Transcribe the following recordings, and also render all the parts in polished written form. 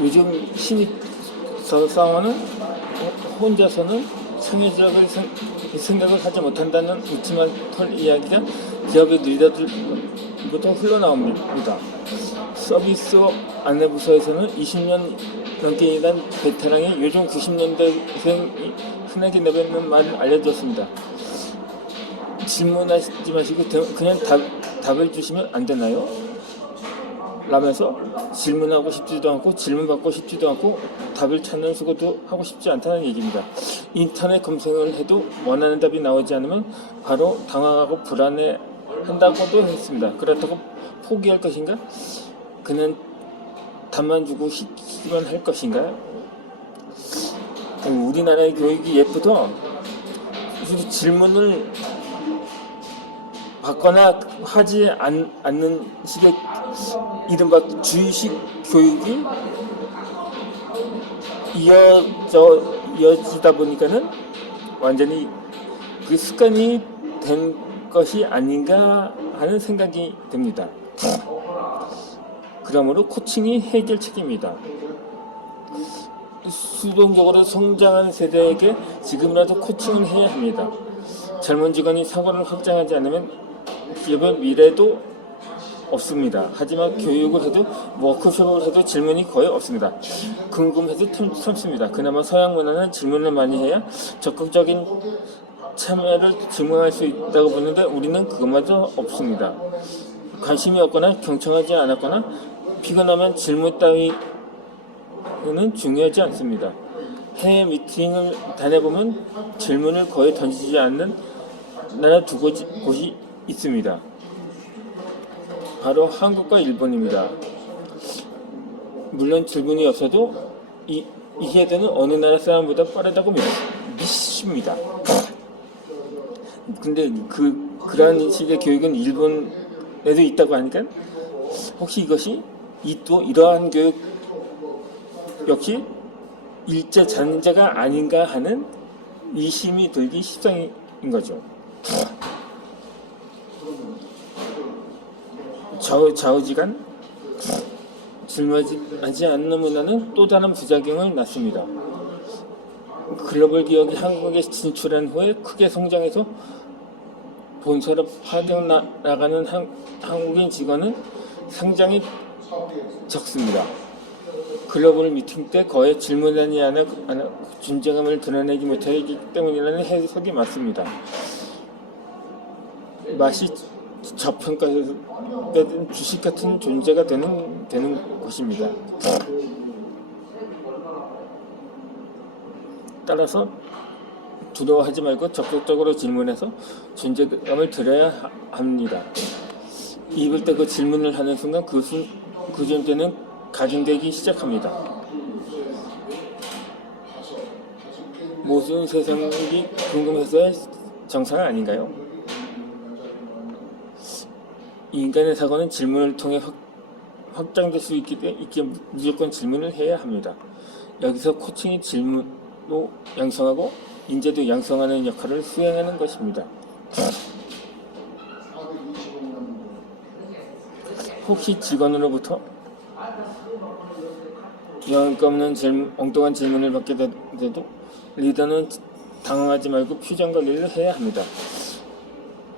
요즘 신입 사원은 혼자서는 창의적을 생각을 하지 못한다는 웃지만 털 이야기가 기업의 리더들부터 흘러나옵니다. 서비스업 안내부서에서는 20년 넘게 일한 베테랑이 요즘 90년대생이 흔하게 내뱉는 말을 알려줬습니다. 질문하지 마시고 그냥 답을 주시면 안 되나요? 라면서 질문하고 싶지도 않고 질문받고 싶지도 않고 답을 찾는 수고도 하고 싶지 않다는 얘기입니다. 인터넷 검색을 해도 원하는 답이 나오지 않으면 바로 당황하고 불안해한다고도 했습니다. 그렇다고 포기할 것인가? 그는 답만 주고 시키기만 할 것인가요? 우리나라의 교육이 예쁘도 질문을 받거나 하지 않는 식의 이른바 주의식 교육이 이어지다 보니까는 완전히 그 습관이 된 것이 아닌가 하는 생각이 듭니다. 그러므로 코칭이 해결책입니다. 수동적으로 성장한 세대에게 지금이라도 코칭을 해야 합니다. 젊은 직원이 사고를 확장하지 않으면 기업의 미래도 없습니다. 하지만 교육을 해도 워크숍을 해도 질문이 거의 없습니다. 궁금해도 참습니다. 그나마 서양 문화는 질문을 많이 해야 적극적인 참여를 증명할 수 있다고 보는데 우리는 그것마저 없습니다. 관심이 없거나 경청하지 않았거나 피곤하면 질문 따위는 중요하지 않습니다. 해외 미팅을 다녀보면 질문을 거의 던지지 않는 나라 두 곳이 있습니다. 바로 한국과 일본입니다. 물론 질문이 없어도 이해되는 어느 나라 사람보다 빠르다고 믿습니다. 근데 그러한 식의 교육은 일본에도 있다고 하니까 혹시 이것이 또 이러한 교육 역시 일제 잔재가 아닌가 하는 의심이 들기 십상인 거죠. 좌우지간 질문하지 않는 문화는 또 다른 부작용을 낳습니다. 글로벌 기업이 한국에 진출한 후에 크게 성장해서 본사로 파견 나가는 한국인 직원은 상당히 적습니다. 글로벌 미팅 때 거의 질문하지 않아 존재감을 드러내지 못하기 때문이라는 해석이 맞습니다. 맛이 저평가된 주식 같은 존재가 되는 것입니다. 따라서 두려워하지 말고 적극적으로 질문해서 존재감을 드려야 합니다. 입을 떼고 질문을 하는 순간 그 존재는 각인되기 시작합니다. 모든 세상이 궁금해서의 정상 아닌가요? 인간의 사고는 질문을 통해 확장될 수 있기에 무조건 질문을 해야 합니다. 여기서 코칭이 질문도 양성하고 인재도 양성하는 역할을 수행하는 것입니다. 혹시 직원으로부터 영양가 없는 엉뚱한 질문을 받게 돼도 리더는 당황하지 말고 표정 관리를 해야 합니다.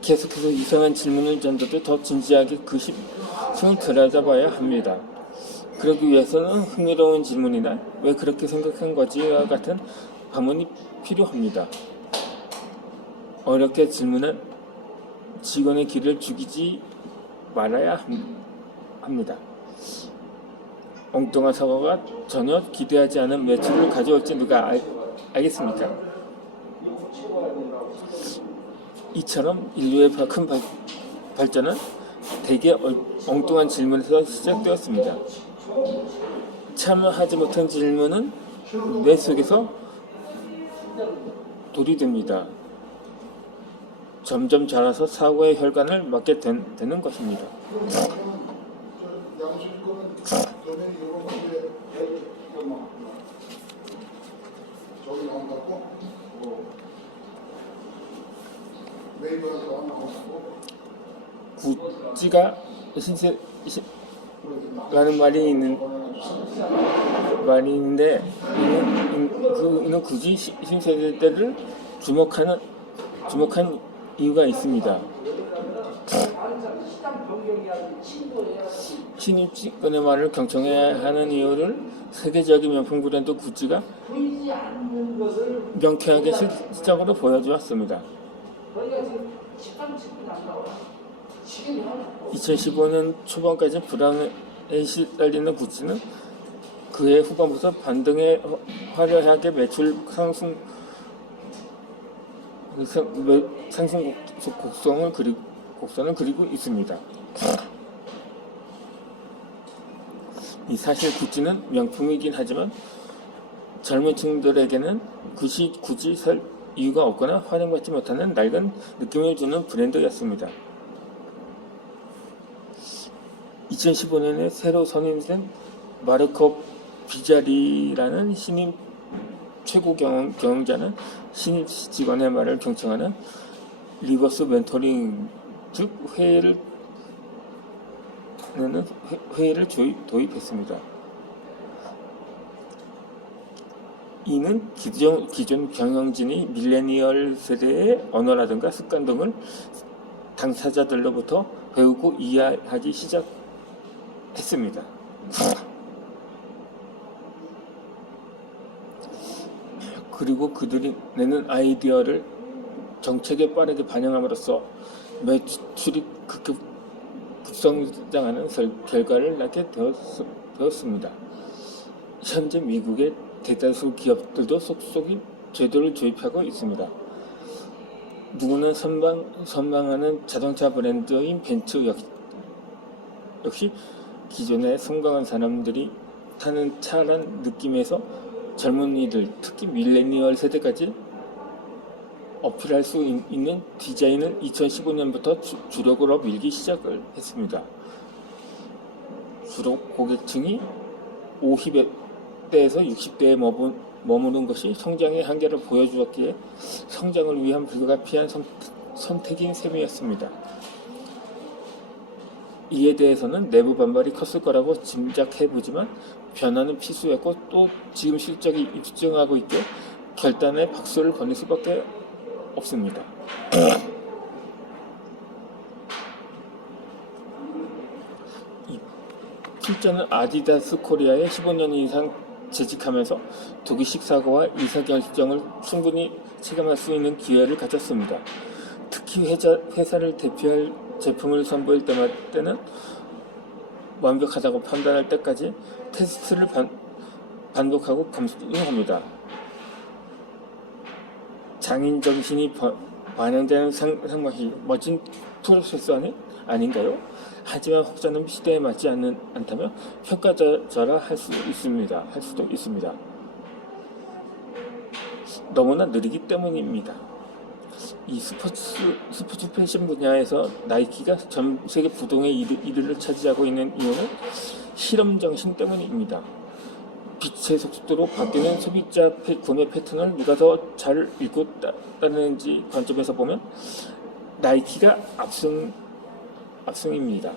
계속해서 이상한 질문을 던져도 더 진지하게 그 심을 들여다봐야 합니다. 그러기 위해서는 흥미로운 질문이나 왜 그렇게 생각한 거지와 같은 반문이 필요합니다. 어렵게 질문한 직원의 길을 죽이지 말아야 합니다. 엉뚱한 사고가 전혀 기대하지 않은 매출을 가져올지 누가 알겠습니까? 이처럼 인류의 큰 발전은 대개 엉뚱한 질문에서 시작되었습니다. 참여하지 못한 질문은 뇌 속에서 돌이 됩니다. 점점 자라서 사고의 혈관을 맞게 되는 것입니다. 구찌가 라는 말이 있는데 이는 굳이 신세대를 주목한 이유가 있습니다. 신입직원의 말을 경청해야 하는 이유를 세계적인 명품 브랜드 구찌가 명쾌하게 실적으로 보여주었습니다. 2015년 초반까지 불황에 시달리는 구찌는 그해 후반부터 반등에 화려하게 매출 상승 곡선을 그리고 있습니다. 이 사실 구찌는 명품이긴 하지만 젊은 층들에게는 굳이 살 이유가 없거나 환영받지 못하는 낡은 느낌을 주는 브랜드였습니다. 2015년에 새로 선임된 마르코 비자리라는 신입 최고 경영자는 신입 직원의 말을 경청하는 리버스 멘토링, 즉 회의를 도입했습니다. 이는 기존 경영진이 밀레니얼 세대의 언어라든가 습관 등을 당사자들로부터 배우고 이해하기 시작했습니다. 그리고 그들이 내는 아이디어를 정책에 빠르게 반영함으로써 매출이 급성장하는 결과를 낳게 되었습니다. 현재 미국의 대다수 기업들도 속속이 제도를 도입하고 있습니다. 누구는 선망하는 자동차 브랜드인 벤츠 역시 기존의 성공한 사람들이 타는 차란 느낌에서 젊은이들, 특히 밀레니얼 세대까지 어필할 수 있는 디자인을 2015년부터 주력으로 밀기 시작을 했습니다. 주로 고객층이 50대에서 60대에 머무는 것이 성장의 한계를 보여주었기에 성장을 위한 불가피한 선택인 셈이었습니다. 이에 대해서는 내부 반발이 컸을 거라고 짐작해보지만 변화는 필수였고 또 지금 실적이 입증하고 있게 결단에 박수를 보낼 수밖에 없습니다. 이 필자는 아디다스 코리아에 15년 이상 재직하면서 독일식 사고와 의사결정을 충분히 체감할 수 있는 기회를 가졌습니다. 특히 회사를 대표할 제품을 선보일 때는 완벽하다고 판단할 때까지 테스트를 반복하고 검증합니다. 장인 정신이 반영되는 상황이 멋진 프로세스 아닌가요? 하지만 혹자는 시대에 맞지 않다며 평가절하 할 수도 있습니다. 너무나 느리기 때문입니다. 이 스포츠 패션 분야에서 나이키가 전 세계 부동의 1위를 차지하고 있는 이유는 실험 정신 때문입니다. 빛의 속도로 바뀌는 소비자 구매 패턴을 누가 더 잘 읽고 따르는지 관점에서 보면 나이키가 압승입니다.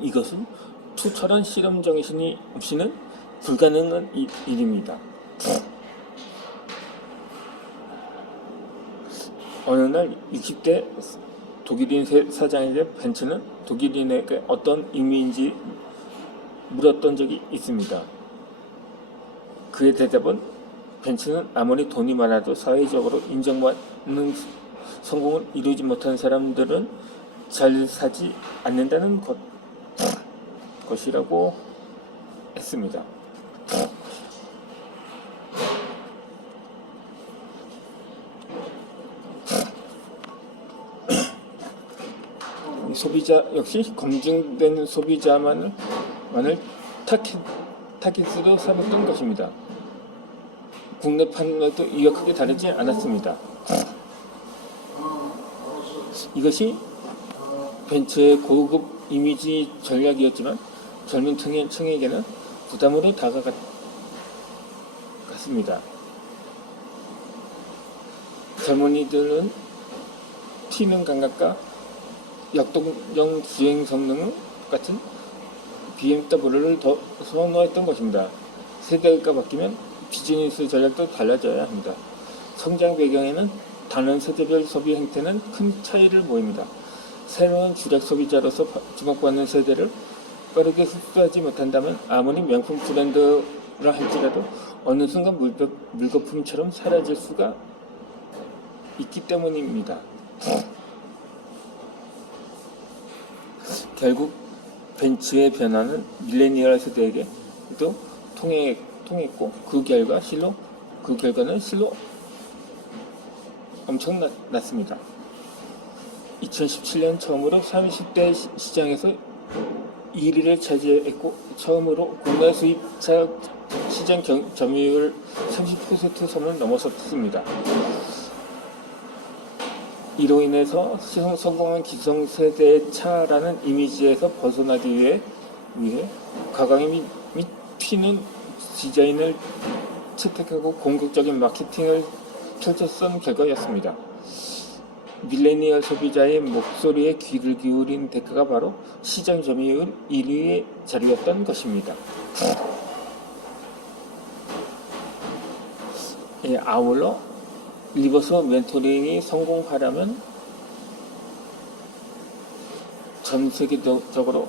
이것은 투철한 실험 정신이 없이는 불가능한 일입니다. 어느 날 60대 독일인 사장에게 벤츠는 독일인에게 어떤 의미인지 물었던 적이 있습니다. 그의 대답은 벤츠는 아무리 돈이 많아도 사회적으로 인정받는 성공을 이루지 못한 사람들은 잘 사지 않는다는 것이라고 했습니다. 소비자 역시 검증된 소비자만을 타깃으로 삼았던 것입니다. 국내판과도 이가 크게 다르지 않았습니다. 이것이 벤츠의 고급 이미지 전략이었지만 젊은 층에게는 부담으로 다가갔습니다. 젊은이들은 튀는 감각과 역동적 주행 성능 같은 BMW를 더 선호했던 것입니다. 세대가 바뀌면 비즈니스 전략도 달라져야 합니다. 성장 배경에는 다른 세대별 소비 행태는 큰 차이를 보입니다. 새로운 주력 소비자로서 주목받는 세대를 빠르게 흡수하지 못한다면 아무리 명품 브랜드라 할지라도 어느 순간 물거품처럼 사라질 수가 있기 때문입니다. 결국 벤츠의 변화는 밀레니얼 세대에게도 통했고 그 결과는 실로 엄청났습니다. 2017년 처음으로 30대 시장에서 1위를 차지했고 처음으로 국내 수입차 시장 점유율 30% 선을 넘어섰습니다. 이로 인해서 성공한 기성세대의 차라는 이미지에서 벗어나기 위해 과감히 및 튀는 디자인을 채택하고 공격적인 마케팅을 펼쳤던 결과였습니다. 밀레니얼 소비자의 목소리에 귀를 기울인 대가가 바로 시장 점유율 1위의 자리였던 것입니다. 아울러 리버스 멘토링이 성공하려면 전 세계적으로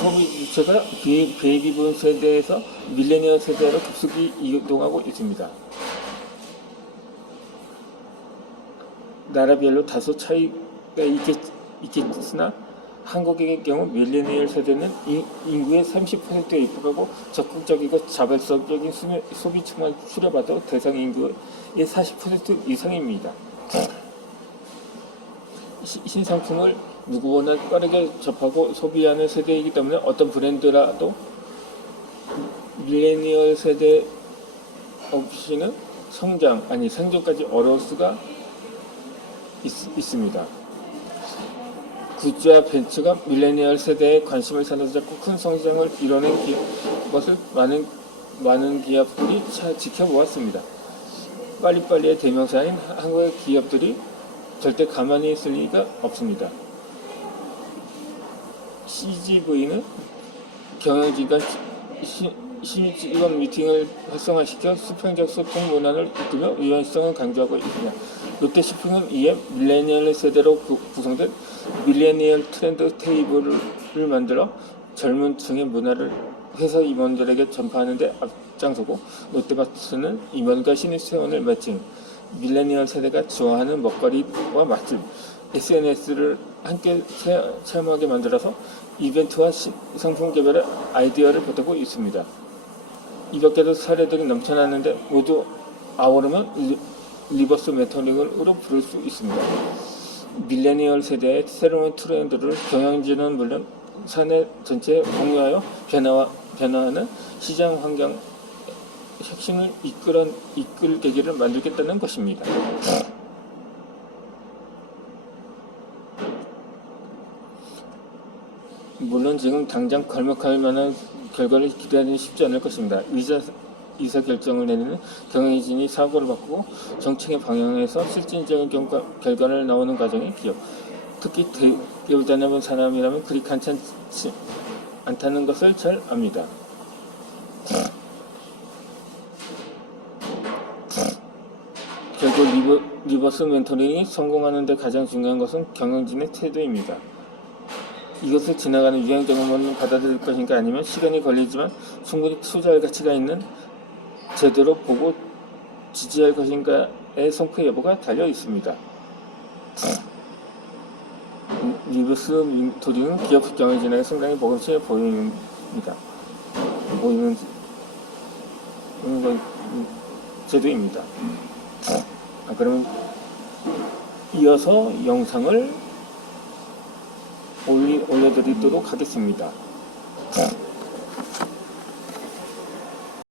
소비 주체가 베이비붐 세대에서 밀레니얼 세대로 급속히 이동하고 있습니다. 나라별로 다소 차이가 있겠으나 한국의 경우 밀레니얼 세대는 인구의 30%에 입각하고 적극적이고 자발적인 소비층을 추려봐도 대상 인구의 40% 이상입니다. 신상품을 누구보다 빠르게 접하고 소비하는 세대이기 때문에 어떤 브랜드라도 밀레니얼 세대 없이는 생존까지 어려울 수가 있습니다. 구찌와 벤츠가 밀레니얼 세대의 관심을 사로잡고 큰 성장을 이뤄낸 것을 많은 기업들이 지켜보았습니다. 빨리빨리의 대명사인 한국의 기업들이 절대 가만히 있을 리가 없습니다. CGV는 경영진과 신입직원 미팅을 활성화시켜 수평적 소통 문화를 이끌며 유연성을 강조하고 있습니다. 롯데쇼핑은 이에 밀레니얼 세대로 구성된 밀레니얼 트렌드 테이블을 만들어 젊은 층의 문화를 회사 임원들에게 전파하는 데 앞장서고, 롯데마트는 임원과 신입사원을 매칭, 밀레니얼 세대가 좋아하는 먹거리와 맛집, SNS를 함께 체험하게 만들어서 이벤트와 상품 개발에 아이디어를 보태고 있습니다. 이밖에도 사례들이 넘쳐나는데 모두 아우르면 리버스 멘토링으로 부를 수 있습니다. 밀레니얼 세대의 새로운 트렌드를 경영진은 물론 사내 전체에 공유하여 변화하는 시장 환경 혁신을 이끌 계기를 만들겠다는 것입니다. 물론 지금 당장 걸먹할 만한 결과를 기대하기는 쉽지 않을 것입니다. 의사결정을 내리는 경영진이 사고를 바꾸고 정책의 방향에서 실질적인 결과를 나오는 과정의 기업, 특히 대기업을 다녀본 사람이라면 그리 간단치 않다는 것을 잘 압니다. 결국 리버스 멘토링이 성공하는 데 가장 중요한 것은 경영진의 태도입니다. 이것을 지나가는 유행적으로만 받아들일 것인가, 아니면 시간이 걸리지만 충분히 투자할 가치가 있는 제대로 보고 지지할 것인가의 성패 여부가 달려 있습니다. 리버스 멘토링은 기업 경영진에게 상당히 모범시에 보이는 제도입니다. 그러면 이어서 영상을 올려드리도록 하겠습니다.